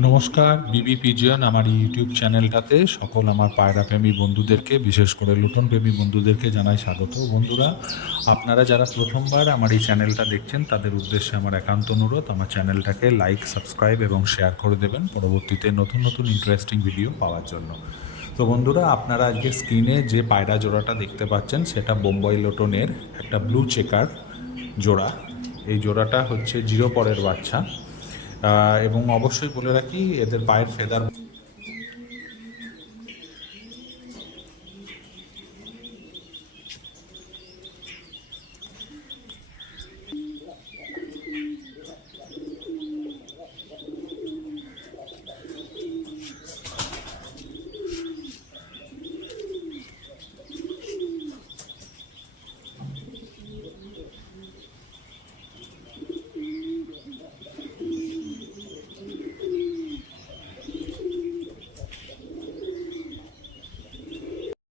নমস্কার, বিবি পিজিয়ন আমার ইউটিউব চ্যানেলটাতে সকল আমার পায়রাপ্রেমী বন্ধুদেরকে, বিশেষ করে লুটনপ্রেমী বন্ধুদেরকে জানাই স্বাগত। বন্ধুরা, আপনারা যারা প্রথমবার আমার এই চ্যানেলটা দেখছেন তাদের উদ্দেশ্যে আমার একান্ত অনুরোধ, আমার চ্যানেলটাকে লাইক, সাবস্ক্রাইব এবং শেয়ার করে দেবেন পরবর্তীতে নতুন নতুন ইন্টারেস্টিং ভিডিও পাওয়ার জন্য। তো বন্ধুরা, আপনারা আজকে স্ক্রিনে যে পায়রা জোড়াটা দেখতে পাচ্ছেন সেটা বোম্বাই লোটনের একটা ব্লু চেকার জোড়া। এই জোড়াটা হচ্ছে জিরো পরের বাচ্চা। এবং অবশ্যই বলে রাখি, এদের পায়ের ফেদার